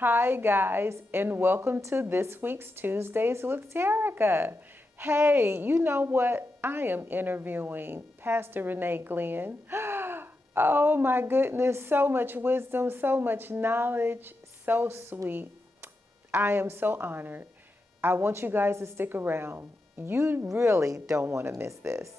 Hi, guys, and welcome to this week's Tuesdays with Terica. Hey, you know what? I am interviewing Pastor Renee Glenn. Oh my goodness, so much wisdom, so much knowledge, so sweet. I am so honored. I want you guys to stick around. You really don't want to miss this.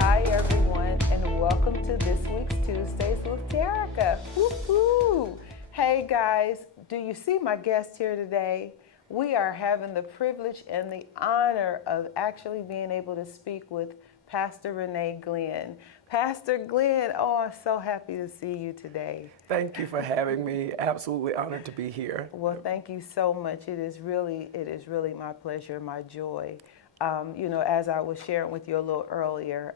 Hi, everyone, and welcome to this week's Tuesdays with Terica. Woo-hoo! Hey, guys, do you see my guest here today? We are having the privilege and the honor of actually being able to speak with Pastor Renee Glenn. Pastor Glenn, oh, I'm so happy to see you today. Thank you for having me. Absolutely honored to be here. Well, thank you so much. It is really my pleasure, my joy. As I was sharing with you a little earlier,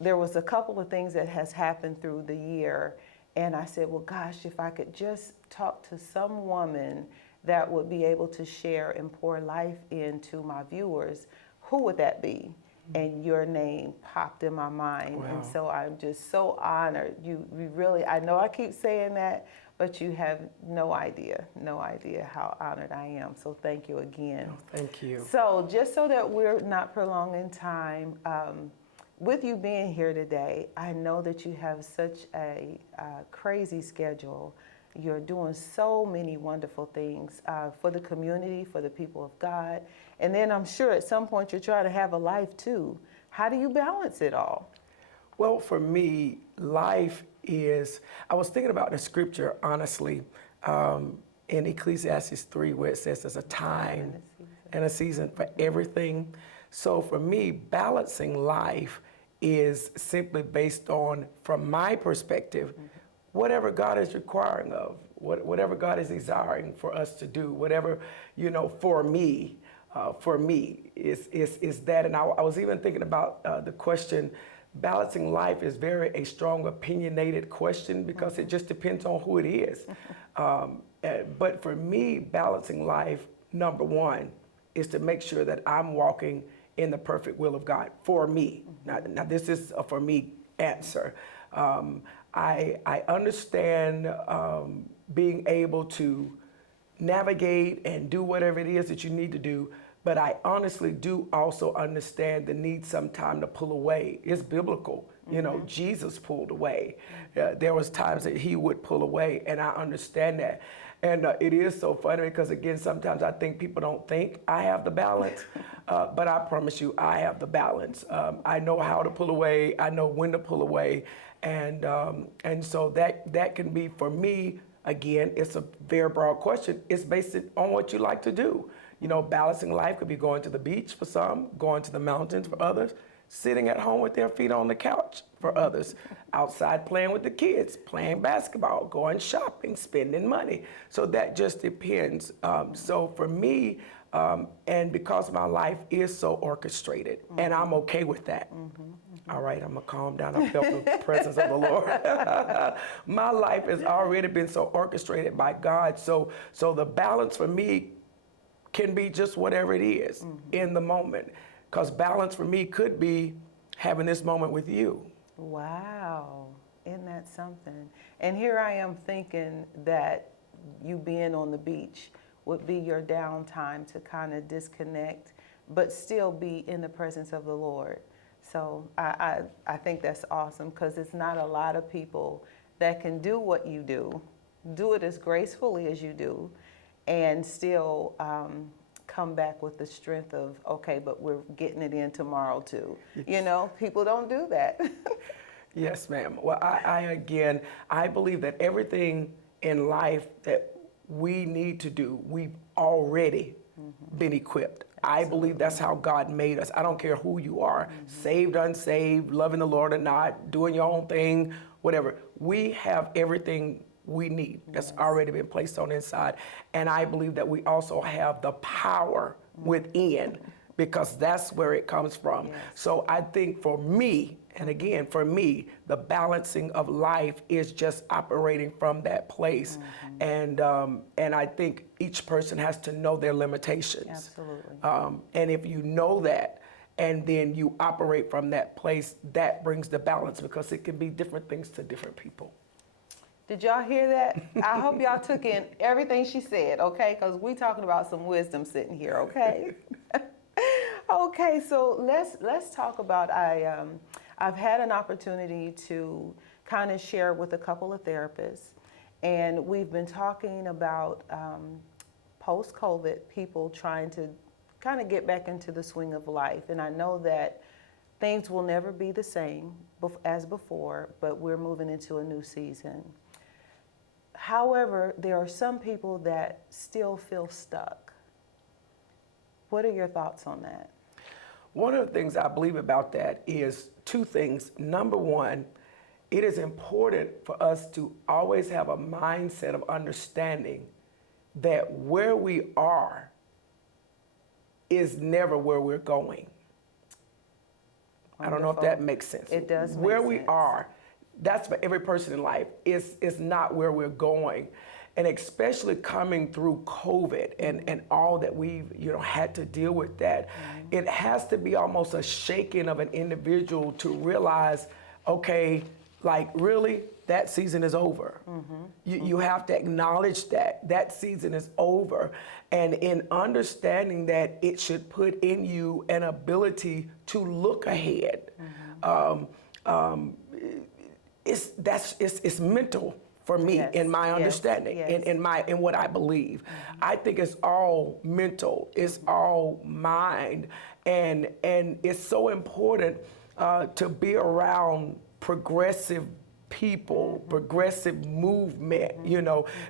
there was a couple of things that has happened through the year, and I said, well, gosh, if I could just talk to some woman that would be able to share and pour life into my viewers, who would that be? And your name popped in my mind. Wow. And so I'm just so honored. You really, I know I keep saying that, but you have no idea how honored I am. So thank you again. Oh, thank you. So just so that we're not prolonging time, with you being here today, I know that you have such a crazy schedule. You're doing so many wonderful things for the community, for the people of God. And then I'm sure at some point you're trying to have a life too. How do you balance it all? Well, for me, life is, I was thinking about the scripture, honestly, in Ecclesiastes 3, where it says there's a time and a season for everything. So for me, balancing life is simply based on, from my perspective, whatever God is requiring of, whatever God is desiring for us to do, whatever, for me is that. And I was even thinking about the question, balancing life is a strong opinionated question because it just depends on who it is. But for me, balancing life, number one, is to make sure that I'm walking in the perfect will of God for me. Now this is a for me answer. I understand being able to navigate and do whatever it is that you need to do, but I honestly do also understand the need sometime to pull away. It's biblical. Jesus pulled away. There was times that he would pull away, and I understand that. And it is so funny because, again, sometimes I think people don't think I have the balance, but I promise you I have the balance. I know how to pull away. I know when to pull away. And so that can be, for me, again, it's a very broad question. It's based on what you like to do. Balancing life could be going to the beach for some, going to the mountains for others, sitting at home with their feet on the couch for others, outside playing with the kids, playing basketball, going shopping, spending money. So that just depends. So for me, and because my life is so orchestrated, and I'm okay with that. All right, I'm gonna calm down. I felt the presence of the Lord. My life has already been so orchestrated by God. So the balance for me can be just whatever it is in the moment. Because balance for me could be having this moment with you. Wow, isn't that something? And here I am thinking that you being on the beach would be your downtime to kind of disconnect, but still be in the presence of the Lord. So I think that's awesome because it's not a lot of people that can do what you do it as gracefully as you do, and still come back with the strength of, okay, but we're getting it in tomorrow too. People don't do that. Yes, ma'am. Well, I believe that everything in life that we need to do, we've already been equipped. I believe that's how God made us. I don't care who you are, saved, unsaved, loving the Lord or not, doing your own thing, whatever. We have everything we need that's already been placed on inside. And I believe that we also have the power within because that's where it comes from. Yes. So I think for me, And again, for me, the balancing of life is just operating from that place. And I think each person has to know their limitations. Absolutely. And if you know that, and then you operate from that place, that brings the balance, because it can be different things to different people. Did y'all hear that? I hope y'all took in everything she said, okay? Because we talking about some wisdom sitting here, okay? Okay, so let's talk about, I've had an opportunity to kind of share with a couple of therapists, and we've been talking about post-COVID people trying to kind of get back into the swing of life. And I know that things will never be the same as before, but we're moving into a new season. However, there are some people that still feel stuck. What are your thoughts on that? One of the things I believe about that is two things. Number one, it is important for us to always have a mindset of understanding that where we are is never where we're going. Wonderful. I don't know if that makes sense. It does make where sense. we are, that's for every person in life, is not where we're going. And especially coming through COVID and all that we've had to deal with that, it has to be almost a shaking of an individual to realize, okay, like really, that season is over. You have to acknowledge that season is over. And in understanding that, it should put in you an ability to look ahead. It's mental for me, Yes, in my yes, understanding, yes. in what I believe. I think it's all mental, it's all mind, and it's so important to be around progressive people, progressive movement,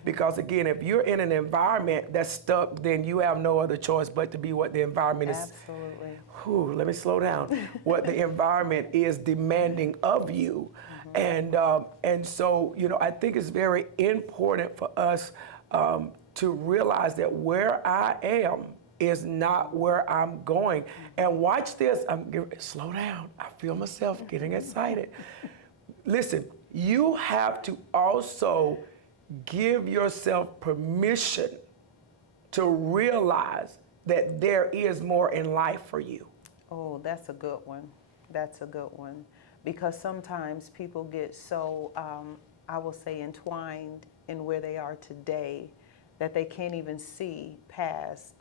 because again, if you're in an environment that's stuck, then you have no other choice but to be what the environment is. Absolutely. Let me slow down. What the environment is demanding of you. And so, I think it's very important for us to realize that where I am is not where I'm going. And watch this, slow down. I feel myself getting excited. Listen, you have to also give yourself permission to realize that there is more in life for you. Oh, that's a good one. That's a good one. Because sometimes people get so, I will say, entwined in where they are today that they can't even see past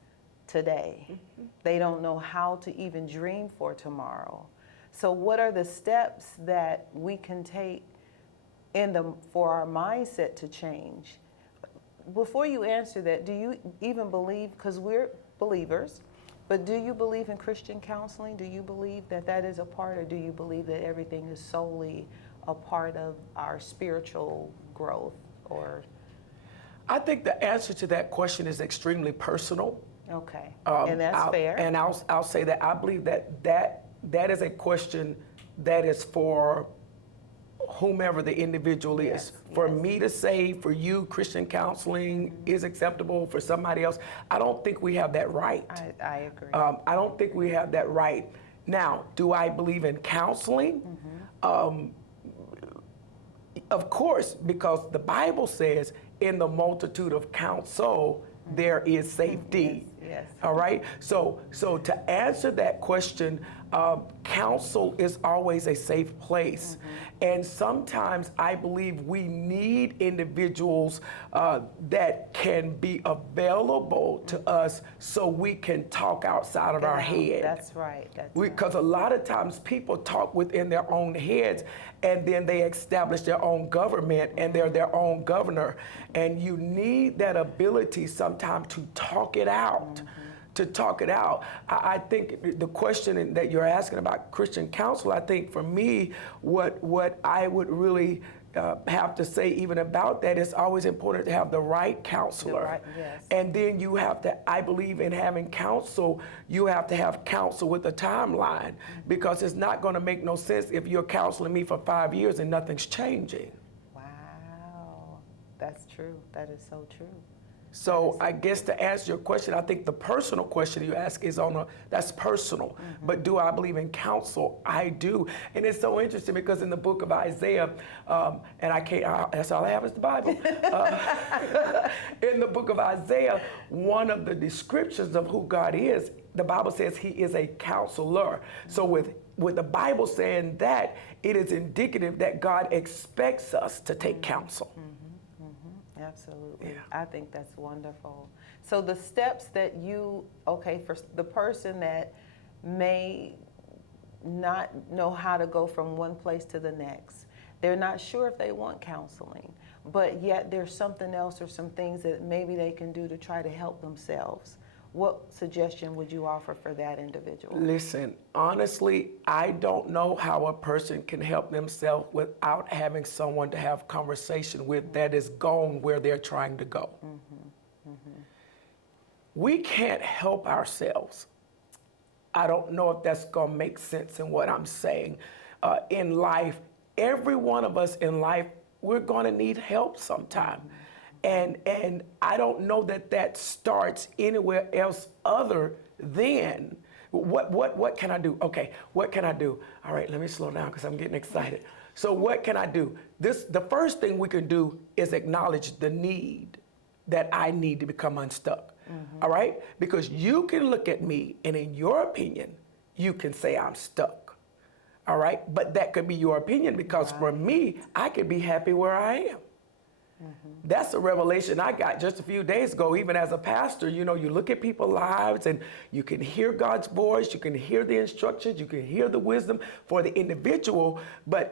today. They don't know how to even dream for tomorrow. So what are the steps that we can take for our mindset to change? Before you answer that, do you even believe, because we're believers, but do you believe in Christian counseling? Do you believe that is a part, or do you believe that everything is solely a part of our spiritual growth? Or I think the answer to that question is extremely personal. Okay, and that's fair. And I'll say that I believe that is a question that is for whomever the individual is. For me to say, for you, Christian counseling is acceptable. For somebody else, I don't think we have that right. I agree. I don't think we have that right. Now, do I believe in counseling? Of course, because the Bible says, in the multitude of counsel, there is safety. Yes. All right. So to answer that question, counsel is always a safe place, and sometimes I believe we need individuals that can be available to us so we can talk outside of our head. That's right. Because a lot of times people talk within their own heads, and then they establish their own government, and they're their own governor. And you need that ability sometimes to talk it out. I think the question that you're asking about Christian counsel, I think for me, what I would really have to say even about that, is always important to have the right counselor. Yes. And then you have to, I believe in having counsel, you have to have counsel with a timeline, because it's not going to make no sense if you're counseling me for 5 years and nothing's changing. Wow, that's true. That is so true. So I guess to answer your question, I think the personal question you ask is that's personal. But do I believe in counsel? I do. And it's so interesting because in the book of Isaiah, and that's all I have is the Bible. In the book of Isaiah, one of the descriptions of who God is, the Bible says he is a counselor. So with the Bible saying that, it is indicative that God expects us to take counsel. Absolutely. Yeah. I think that's wonderful. So the steps that for the person that may not know how to go from one place to the next, they're not sure if they want counseling, but yet there's something else or some things that maybe they can do to try to help themselves. What suggestion would you offer for that individual? Listen, honestly, I don't know how a person can help themselves without having someone to have conversation with that is gone where they're trying to go. We can't help ourselves. I don't know if that's going to make sense in what I'm saying. In life, every one of us in life, we're going to need help sometime. And I don't know that starts anywhere else other than what can I do? Okay, what can I do? All right, let me slow down because I'm getting excited. So what can I do? The first thing we can do is acknowledge the need that I need to become unstuck. All right? Because you can look at me and in your opinion, you can say I'm stuck. All right? But that could be your opinion because for me, I could be happy where I am. That's a revelation I got just a few days ago, even as a pastor. You know, you look at people's lives and you can hear God's voice, you can hear the instructions, you can hear the wisdom for the individual,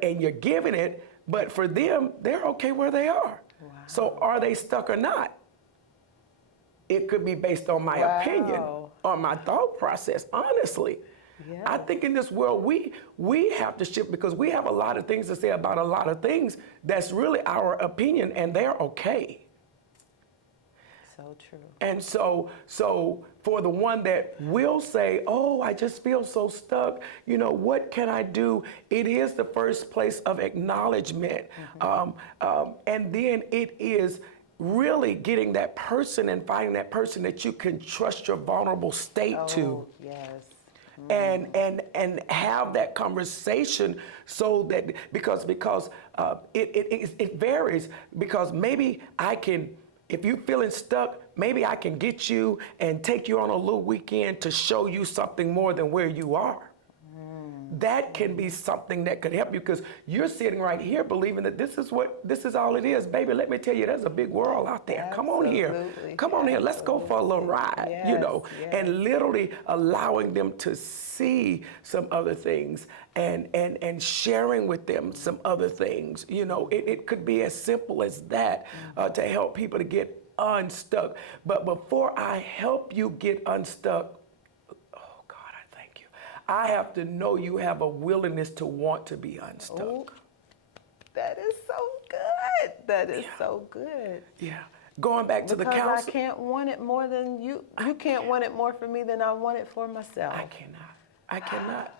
and you're giving it, but for them, they're okay where they are. Wow. So are they stuck or not? It could be based on my opinion or my thought process, honestly. Yes. I think in this world, we have to shift because we have a lot of things to say about a lot of things that's really our opinion, and they're okay. So true. And so for the one that will say, oh, I just feel so stuck, you know, what can I do? It is the first place of acknowledgement. And then it is really getting that person and finding that person that you can trust your vulnerable state to. Yes. And have that conversation so that because it varies, because maybe I can, if you're feeling stuck, maybe I can get you and take you on a little weekend to show you something more than where you are. That can be something that could help you because you're sitting right here believing that this is all it is. Baby, let me tell you, there's a big world out there. Come on here. Come on here. Let's go for a little ride, and literally allowing them to see some other things and sharing with them some other things. You know, it could be as simple as that to help people to get unstuck. But before I help you get unstuck, I have to know you have a willingness to want to be unstuck. Ooh, that is so good. That is so good. Yeah. Going back to the counsel. Because I can't want it more than you. You can't want it more for me than I want it for myself. I cannot.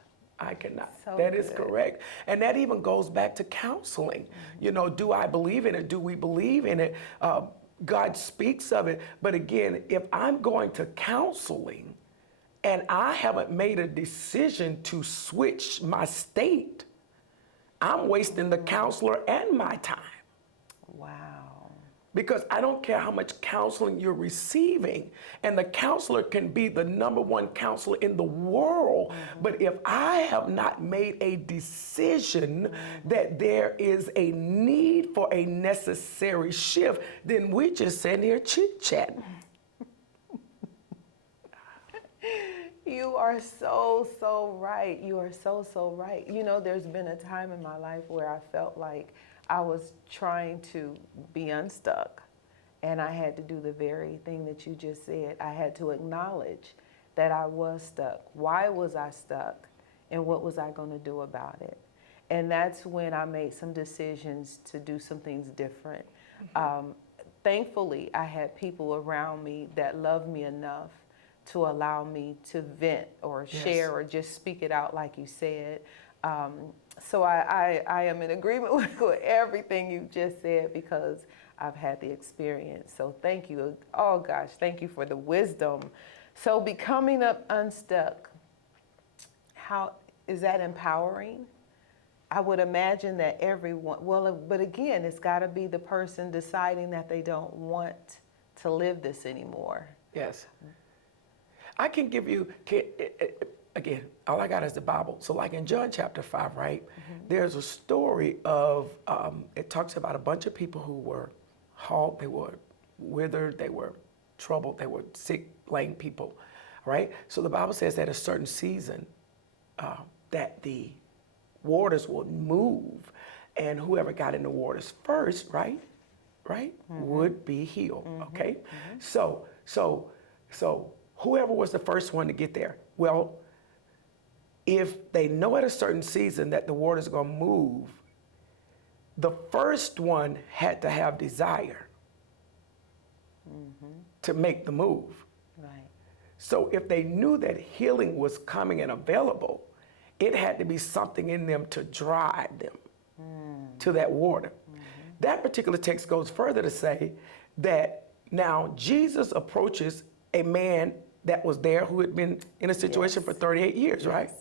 So that is correct. And that even goes back to counseling. You know, do I believe in it? Do we believe in it? God speaks of it. But again, if I'm going to counseling, and I haven't made a decision to switch my state, I'm wasting the counselor and my time. Wow. Because I don't care how much counseling you're receiving, and the counselor can be the #1 counselor in the world, but if I have not made a decision that there is a need for a necessary shift, then we just sitting here chit-chatting. You are so right. You are so right. You know, there's been a time in my life where I felt like I was trying to be unstuck, and I had to do the very thing that you just said. I had to acknowledge that I was stuck. Why was I stuck? And what was I going to do about it? And that's when I made some decisions to do some things different. Thankfully, I had people around me that loved me enough to allow me to vent or share or just speak it out like you said. So I am in agreement with everything you just said because I've had the experience. So thank you. Oh gosh, thank you for the wisdom. So becoming up unstuck, how is that empowering? I would imagine that everyone, well, but again, it's got to be the person deciding that they don't want to live this anymore. Yes. I can give you, again, all I got is the Bible. So like in John chapter 5, right, there's a story of, it talks about a bunch of people who were halt, they were withered, they were troubled, they were sick, lame people, right? So the Bible says that a certain season that the waters would move, and whoever got in the waters first, right, would be healed, okay? So whoever was the first one to get there, well, if they know at a certain season that the water's gonna move, the first one had to have desire to make the move. Right. So if they knew that healing was coming and available, it had to be something in them to drive them to that water. That particular text goes further to say that now Jesus approaches a man that was there who had been in a situation for 38 years, right?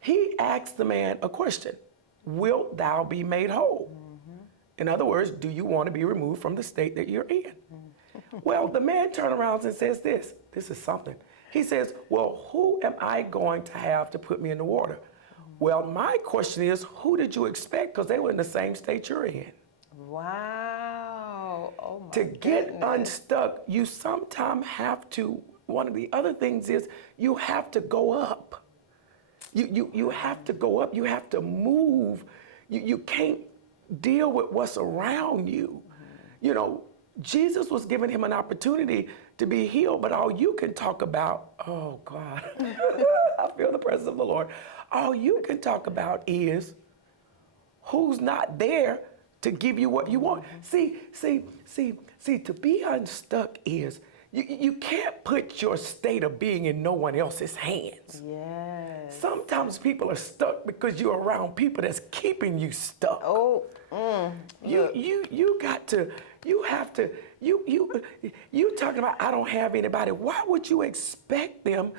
He asked the man a question: wilt thou be made whole? In other words, do you want to be removed from the state that you're in? Well, the man turns around and says this is something. He says, well, who am I going to have to put me in the water? Well, my question is, who did you expect? Because they were in the same state you're in. Wow. Oh my To get goodness. unstuck, you sometimes have to, one of the other things is you have to go up. You have to go up, you have to move. You can't deal with what's around you. You know, Jesus was giving him an opportunity to be healed, but all you can talk about, oh God, I feel the presence of the Lord. All you can talk about is who's not there to give you what you want. See, to be unstuck is, you can't put your state of being in no one else's hands. Yes. Sometimes people are stuck because you're around people that's keeping you stuck. Oh, You talking about, I don't have anybody. Why would you expect them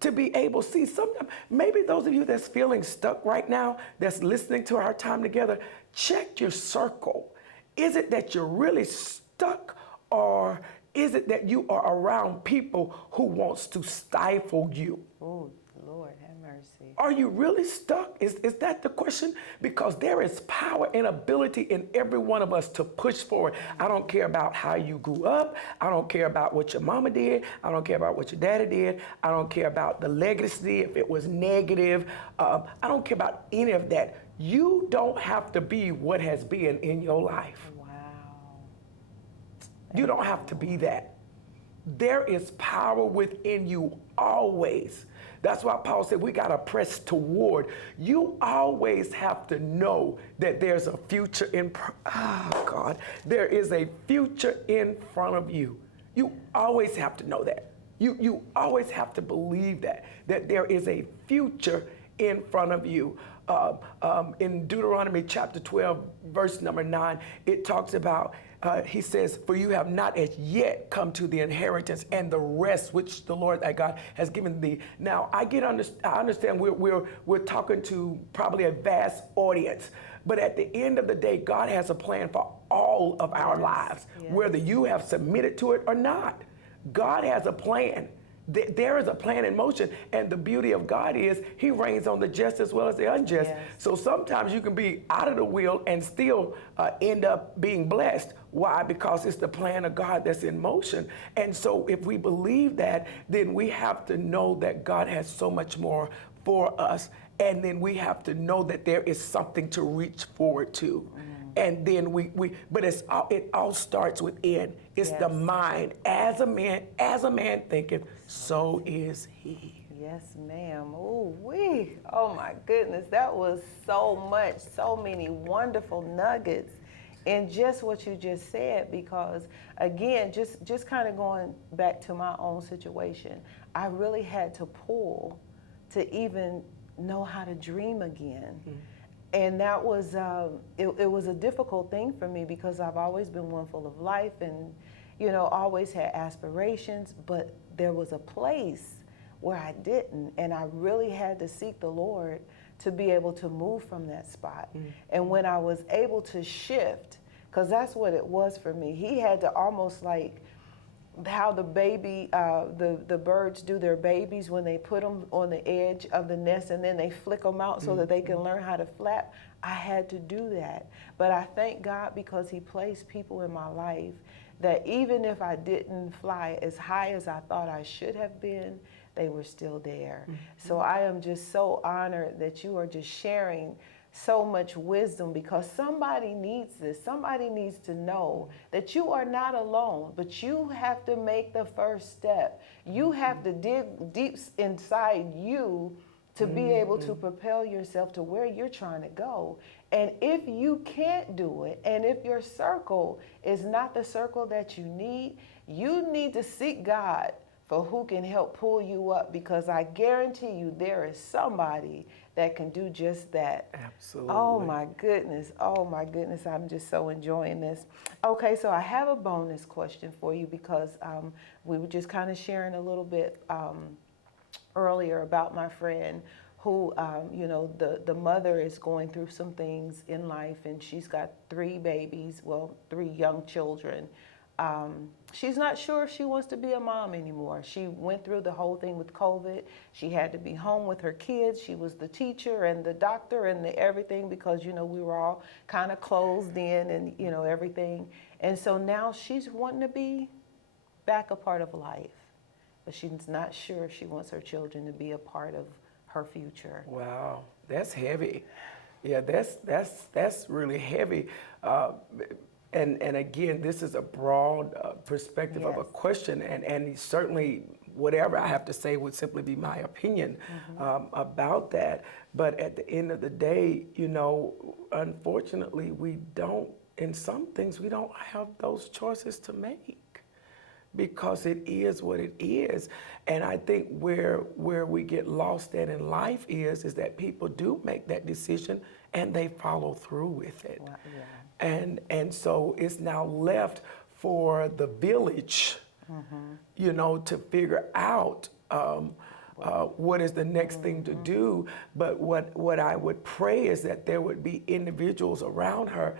to be able, see, sometimes, maybe those of you that's feeling stuck right now, that's listening to our time together, check your circle. Is it that you're really stuck, or is it that you are around people who wants to stifle you? oh, Lord, have mercy. Are you really stuck? Is that the question? Because there is power and ability in every one of us to push forward. I don't care about how you grew up. I don't care about what your mama did. I don't care about what your daddy did. I don't care about the legacy, if it was negative. I don't care about any of that. You don't have to be what has been in your life. Wow. You don't have to be that. There is power within you always. That's why Paul said we got to press toward. You always have to know that there's a future there is a future in front of you. You always have to know that. You always have to believe that there is a future in front of you. In Deuteronomy chapter 12, verse number 9, it talks about, he says, for you have not as yet come to the inheritance and the rest which the Lord thy God has given thee. Now, I understand we're talking to probably a vast audience, but at the end of the day, God has a plan for all of our lives, whether you have submitted to it or not. God has a plan. There is a plan in motion, and the beauty of God is he reigns on the just as well as the unjust. Yes. So sometimes you can be out of the wheel and still end up being blessed. Why? Because it's the plan of God that's in motion. And so if we believe that, then we have to know that God has so much more for us. And then we have to know that there is something to reach forward to. And then but it all starts within. It's the mind. As a man thinketh, so is he. Yes, ma'am. Oh, oh my goodness, that was so much, so many wonderful nuggets in just what you just said. Because again, just kind of going back to my own situation, I really had to pull to even know how to dream again. And that was, it was a difficult thing for me because I've always been one full of life and, always had aspirations, but there was a place where I didn't. And I really had to seek the Lord to be able to move from that spot. Mm-hmm. And when I was able to shift, because that's what it was for me, he had to almost like how the baby, the birds do their babies when they put them on the edge of the nest and then they flick them out so that they can learn how to flap. I had to do that. But I thank God because he placed people in my life that even if I didn't fly as high as I thought I should have been, they were still there. Mm-hmm. So I am just so honored that you are just sharing so much wisdom because somebody needs this. Somebody needs to know that you are not alone, but you have to make the first step. You have to dig deep inside you to be able to propel yourself to where you're trying to go. And if you can't do it, and if your circle is not the circle that you need to seek God for who can help pull you up, because I guarantee you there is somebody that can do just that. Absolutely. Oh my goodness. Oh my goodness. I'm just so enjoying this. Okay, so I have a bonus question for you because we were just kind of sharing a little bit earlier about my friend who, the mother is going through some things in life and she's got 3 babies, 3 young children. She's not sure if she wants to be a mom anymore. She went through the whole thing with COVID. She had to be home with her kids. She was the teacher and the doctor and the everything because, we were all kind of closed in and, everything. And so now she's wanting to be back a part of life, but she's not sure if she wants her children to be a part of her future. Wow, that's heavy. Yeah, that's really heavy. And again, this is a broad perspective of a question, and certainly whatever I have to say would simply be my opinion about that. But at the end of the day, unfortunately, in some things, we don't have those choices to make because it is what it is. And I think where we get lost at in life is that people do make that decision and they follow through with it. Well, yeah. And so it's now left for the village, to figure out what is the next thing to do. But what I would pray is that there would be individuals around her.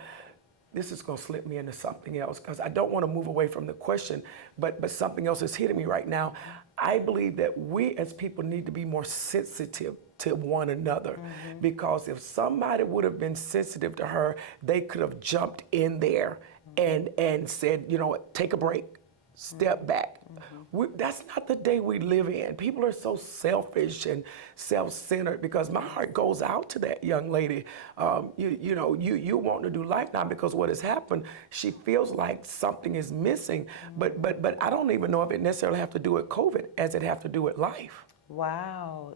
This is going to slip me into something else because I don't want to move away from the question, but something else is hitting me right now. I believe that we as people need to be more sensitive to one another because if somebody would have been sensitive to her, they could have jumped in there and said, take a break, step back. That's not the day we live in. People are so selfish and self-centered because my heart goes out to that young lady. You want to do life now because what has happened, she feels like something is missing, but I don't even know if it necessarily have to do with COVID as it have to do with life. Wow.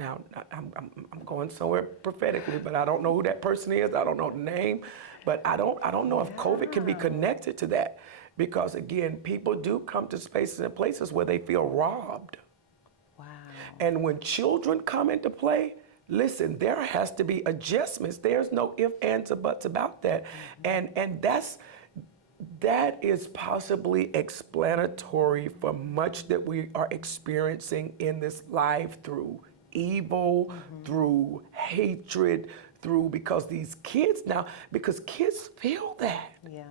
Now, I'm going somewhere prophetically, but I don't know who that person is. I don't know the name, but I don't know if COVID can be connected to that. Because again, people do come to spaces and places where they feel robbed. Wow. And when children come into play, listen, there has to be adjustments. There's no ifs, ands, or buts about that. And that is possibly explanatory for much that we are experiencing in this life through evil, through hatred, because these kids now, because kids feel that. Yeah.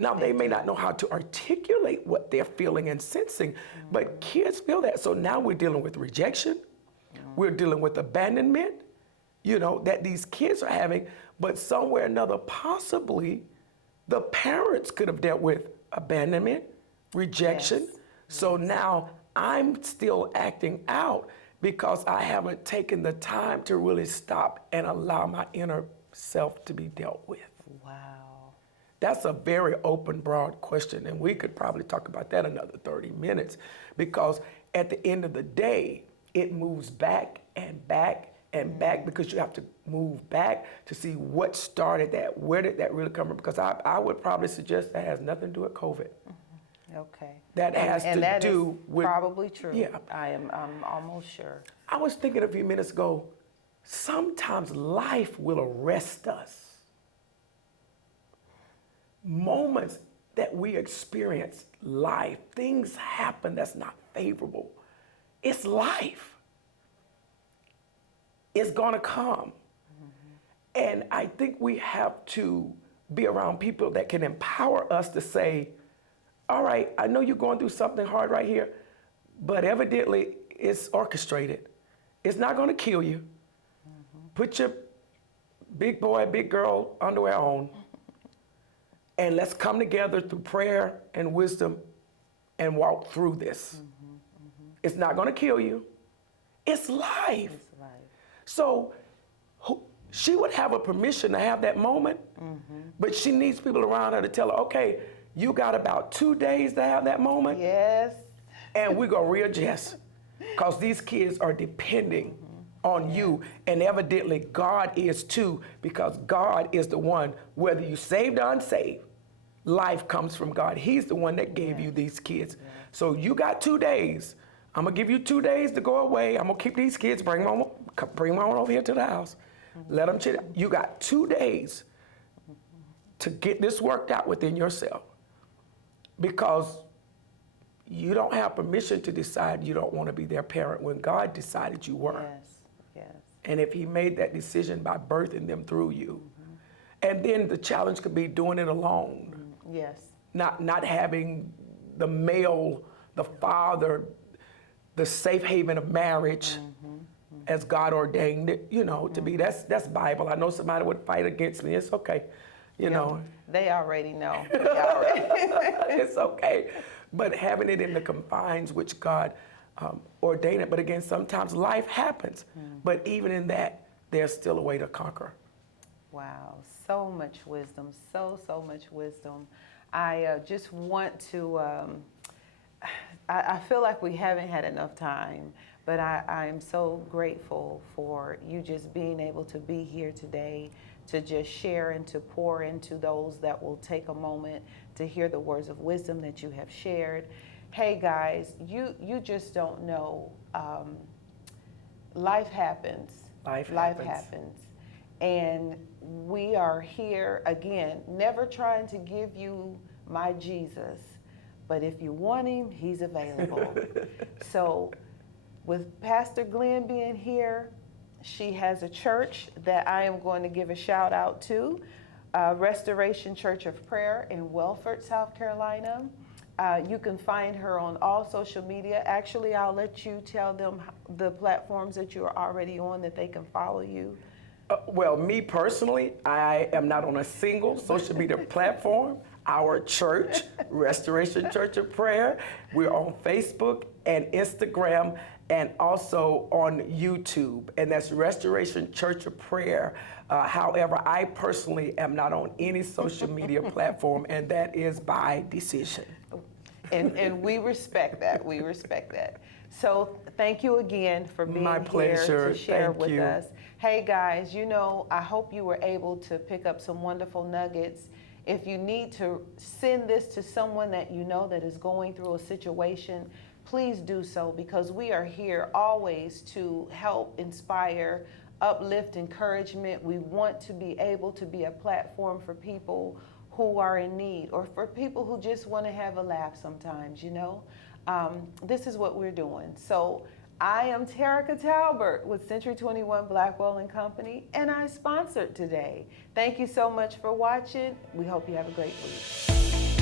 Now, they may not know how to articulate what they're feeling and sensing, but kids feel that. So now we're dealing with rejection. We're dealing with abandonment, that these kids are having. But somewhere or another, possibly, the parents could have dealt with abandonment, rejection. Yes. So now I'm still acting out because I haven't taken the time to really stop and allow my inner self to be dealt with. Wow. That's a very open, broad question, and we could probably talk about that another 30 minutes because at the end of the day, it moves back and back and back because you have to move back to see what started that. Where did that really come from? Because I would probably suggest that has nothing to do with COVID. Okay. That has to do with... probably true. Yeah. I'm almost sure. I was thinking a few minutes ago, sometimes life will arrest us. Moments that we experience life, things happen that's not favorable. It's life. It's gonna come. And I think we have to be around people that can empower us to say, all right, I know you're going through something hard right here, but evidently it's orchestrated. It's not gonna kill you. Put your big boy, big girl underwear on, and let's come together through prayer and wisdom and walk through this. It's not gonna kill you. It's life. It's life. So she would have a permission to have that moment, but she needs people around her to tell her, okay, you got about 2 days to have that moment, Yes. and we're gonna readjust. Because these kids are depending on you, and evidently God is too, because God is the one, whether you saved or unsaved, life comes from God. He's the one that gave you these kids. So you got 2 days. I'm gonna give you 2 days to go away. I'm gonna keep these kids, bring them on over here to the house. Let them chill. You got 2 days to get this worked out within yourself, because you don't have permission to decide you don't want to be their parent when God decided you were. Yes. Yes. And if he made that decision by birthing them through you, and then the challenge could be doing it alone, Yes. not having the male, the father, the safe haven of marriage as God ordained it, to be. That's Bible. I know somebody would fight against me. It's okay, you know. They already know. They already. It's okay. But having it in the confines which God ordained it. But again, sometimes life happens. But even in that, there's still a way to conquer. Wow, so much wisdom, so much wisdom. I just want to, I feel like we haven't had enough time, but I am so grateful for you just being able to be here today to just share and to pour into those that will take a moment to hear the words of wisdom that you have shared. Hey guys, you just don't know. Life happens. Life happens. And we are here again, never trying to give you my Jesus, but if you want him, he's available. So with Pastor Glenn being here, she has a church that I am going to give a shout out to, Restoration Church of Prayer in Welford, South Carolina. You can find her on all social media. Actually, I'll let you tell them the platforms that you're already on that they can follow you. Well, me personally, I am not on a single social media platform. Our church, Restoration Church of Prayer, we're on Facebook and Instagram and also on YouTube, and that's Restoration Church of Prayer. However, I personally am not on any social media platform, and that is by decision. And we respect that. We respect that. So thank you again for being My pleasure. here to share Thank with you. us. Hey guys, I hope you were able to pick up some wonderful nuggets. If you need to send this to someone that you know that is going through a situation, please do so, because we are here always to help, inspire, uplift, encouragement. We want to be able to be a platform for people who are in need, or for people who just want to have a laugh sometimes, This is what we're doing. So I am Terica Talbert with Century 21 Blackwell and Company, and I sponsored today. Thank you so much for watching. We hope you have a great week.